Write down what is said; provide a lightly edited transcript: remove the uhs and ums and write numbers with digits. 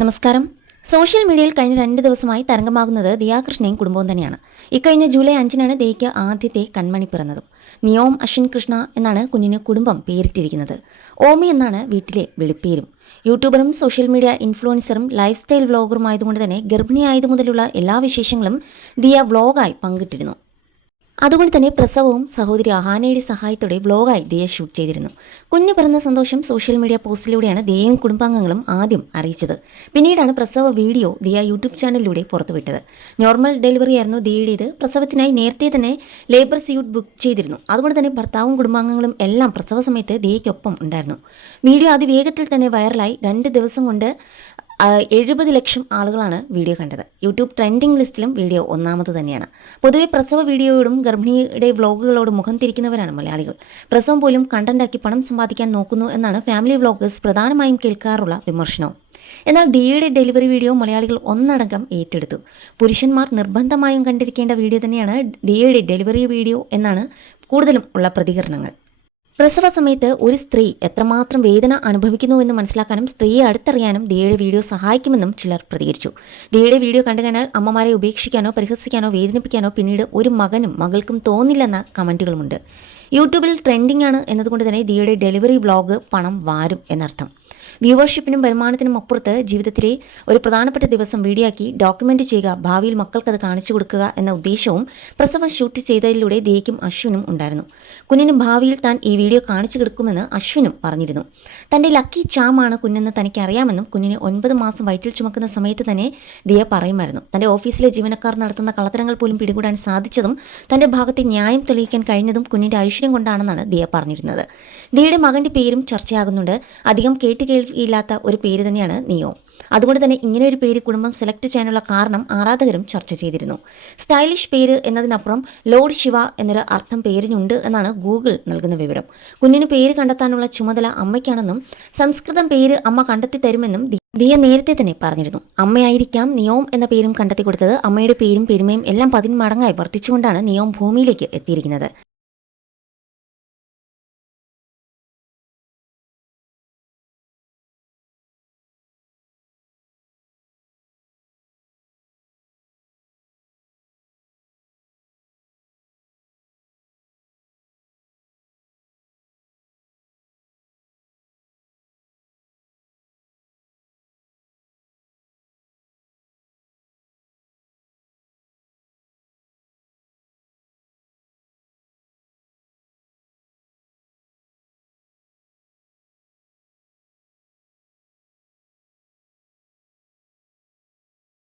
നമസ്കാരം. സോഷ്യൽ മീഡിയയിൽ കഴിഞ്ഞ 2 ദിവസമായി തരംഗമാകുന്നത് ദിയാകൃഷ്ണയും കുടുംബവും തന്നെയാണ്. ഇക്കഴിഞ്ഞ ജൂലൈ 5-നാണ് ദിയയ്ക്ക് ആദ്യത്തെ കൺമണി പിറന്നതും. നിയോം അശ്വിൻ കൃഷ്ണ എന്നാണ് കുഞ്ഞിന് കുടുംബം പേരിട്ടിരിക്കുന്നത്. ഓമി എന്നാണ് വീട്ടിലെ വിളിപ്പേരും. യൂട്യൂബറും സോഷ്യൽ മീഡിയ ഇൻഫ്ലുവൻസറും ലൈഫ് സ്റ്റൈൽ വ്ളോഗറുമായതുകൊണ്ട് തന്നെ ഗർഭിണിയായതു മുതലുള്ള എല്ലാ വിശേഷങ്ങളും ദിയ വ്ളോഗായി പങ്കിട്ടിരുന്നു. അതുകൊണ്ട് തന്നെ പ്രസവവും സഹോദരി അഹാനയുടെ സഹായത്തോടെ വ്ളോഗായി ദിയ ഷൂട്ട് ചെയ്തിരുന്നു. കുഞ്ഞ് പിറന്ന സന്തോഷം സോഷ്യൽ മീഡിയ പോസ്റ്റിലൂടെയാണ് ദിയയും കുടുംബാംഗങ്ങളും ആദ്യം അറിയിച്ചത്. പിന്നീടാണ് പ്രസവ വീഡിയോ ദിയ യൂട്യൂബ് ചാനലിലൂടെ പുറത്തുവിട്ടത്. നോർമൽ ഡെലിവറി ആയിരുന്നു ദിയയുടേത്. പ്രസവത്തിനായി നേരത്തെ തന്നെ ലേബർ സ്യൂട്ട് ബുക്ക് ചെയ്തിരുന്നു. അതുകൊണ്ട് തന്നെ ഭർത്താവും കുടുംബാംഗങ്ങളും എല്ലാം പ്രസവ സമയത്ത് ദിയയ്ക്കൊപ്പം ഉണ്ടായിരുന്നു. വീഡിയോ അതിവേഗത്തിൽ തന്നെ വൈറലായി. 2 ദിവസം കൊണ്ട് 70 ലക്ഷം ആളുകളാണ് വീഡിയോ കണ്ടത്. യൂട്യൂബ് ട്രെൻഡിംഗ് ലിസ്റ്റിലും വീഡിയോ ഒന്നാമത് തന്നെയാണ്. പൊതുവെ പ്രസവ വീഡിയോയോടും ഗർഭിണിയുടെ വ്ളോഗുകളോടും മുഖം തിരിക്കുന്നവരാണ് മലയാളികൾ. പ്രസവം പോലും കണ്ടന്റാക്കി പണം സമ്പാദിക്കാൻ നോക്കുന്നു എന്നാണ് ഫാമിലി വ്ളോഗേഴ്സ് പ്രധാനമായും കേൾക്കാറുള്ള വിമർശനവും. എന്നാൽ ദിയയുടെ ഡെലിവറി വീഡിയോ മലയാളികൾ ഒന്നടങ്കം ഏറ്റെടുത്തു. പുരുഷന്മാർ നിർബന്ധമായും കണ്ടിരിക്കേണ്ട വീഡിയോ തന്നെയാണ് ദിയയുടെ ഡെലിവറി വീഡിയോ എന്നാണ് കൂടുതലും ഉള്ള പ്രതികരണങ്ങൾ. പ്രസവ സമയത്ത് ഒരു സ്ത്രീ എത്രമാത്രം വേദന അനുഭവിക്കുന്നുവെന്ന് മനസ്സിലാക്കാനും സ്ത്രീയെ അടുത്തറിയാനും ദിയയുടെ വീഡിയോ സഹായിക്കുമെന്നും ചിലർ പ്രതികരിച്ചു. ദിയയുടെ വീഡിയോ കണ്ടു കഴിഞ്ഞാൽ അമ്മമാരെ ഉപേക്ഷിക്കാനോ പരിഹസിക്കാനോ വേദനിപ്പിക്കാനോ പിന്നീട് ഒരു മകനും മകൾക്കും തോന്നില്ലെന്ന കമൻറ്റുകളുമുണ്ട്. യൂട്യൂബിൽ ട്രെൻഡിംഗ് ആണ് എന്നതുകൊണ്ട് തന്നെ ദിയയുടെ ഡെലിവറി വ്ളോഗ് പണം വാരും എന്നർത്ഥം. വ്യൂവർഷിപ്പിനും വരുമാനത്തിനും അപ്പുറത്ത് ജീവിതത്തിലെ ഒരു പ്രധാനപ്പെട്ട ദിവസം വീഡിയോ ആക്കി ഡോക്യുമെൻ്റ് ചെയ്യുക, ഭാവിയിൽ മക്കൾക്കത് കാണിച്ചു കൊടുക്കുക എന്ന ഉദ്ദേശവും പ്രസവം ഷൂട്ട് ചെയ്തതിലൂടെ ദിയയ്ക്കും അശ്വിനും ഉണ്ടായിരുന്നു. കുഞ്ഞിന് ഭാവിയിൽ താൻ ഈ വീഡിയോ കാണിച്ചു കൊടുക്കുമെന്ന് അശ്വിനും പറഞ്ഞിരുന്നു. തൻ്റെ ലക്കി ചാമാണ് കുഞ്ഞെന്ന് തനിക്കറിയാമെന്നും കുഞ്ഞിനെ 9 മാസം വയറ്റിൽ ചുമക്കുന്ന സമയത്ത് തന്നെ ദിയ പറയുമായിരുന്നു. തൻ്റെ ഓഫീസിലെ ജീവനക്കാർ നടത്തുന്ന കള്ളത്തരങ്ങൾ പോലും പിടികൂടാൻ സാധിച്ചതും തൻ്റെ ഭാഗത്തെ ന്യായം തെളിയിക്കാൻ കഴിഞ്ഞതും കുഞ്ഞിൻ്റെ ഐശ്വര്യം കൊണ്ടാണെന്നാണ് ദിയ പറഞ്ഞിരുന്നത്. ദിയയുടെ മകൻ്റെ പേരും ചർച്ചയാകുന്നുണ്ട്. അധികം കേട്ടുകേൾവിയില്ലാത്ത ഒരു പേര് തന്നെയാണ് നിയോ. അതുകൊണ്ട് തന്നെ ഇങ്ങനെ ഒരു പേര് കുടുംബം സെലക്ട് ചെയ്യാനുള്ള കാരണം ആരാധകരും ചർച്ച ചെയ്തിരുന്നു. സ്റ്റൈലിഷ് പേര് എന്നതിനപ്പുറം ലോർഡ് ശിവ എന്നൊരു അർത്ഥം പേരിനുണ്ട് എന്നാണ് ഗൂഗിൾ നൽകുന്ന വിവരം. കുഞ്ഞിന് പേര് കണ്ടെത്താനുള്ള ചുമതല അമ്മയ്ക്കാണെന്നും സംസ്കൃതം പേര് അമ്മ കണ്ടെത്തി തരുമെന്നും ദിയ നേരത്തെ തന്നെ പറഞ്ഞിരുന്നു. അമ്മയായിരിക്കാം നിയോം എന്ന പേരും കണ്ടെത്തി കൊടുത്തത്. അമ്മയുടെ പേരും പെരുമയും എല്ലാം 10 മടങ്ങായി വർദ്ധിച്ചുകൊണ്ടാണ് നിയോം ഭൂമിയിലേക്ക് എത്തിയിരിക്കുന്നത്.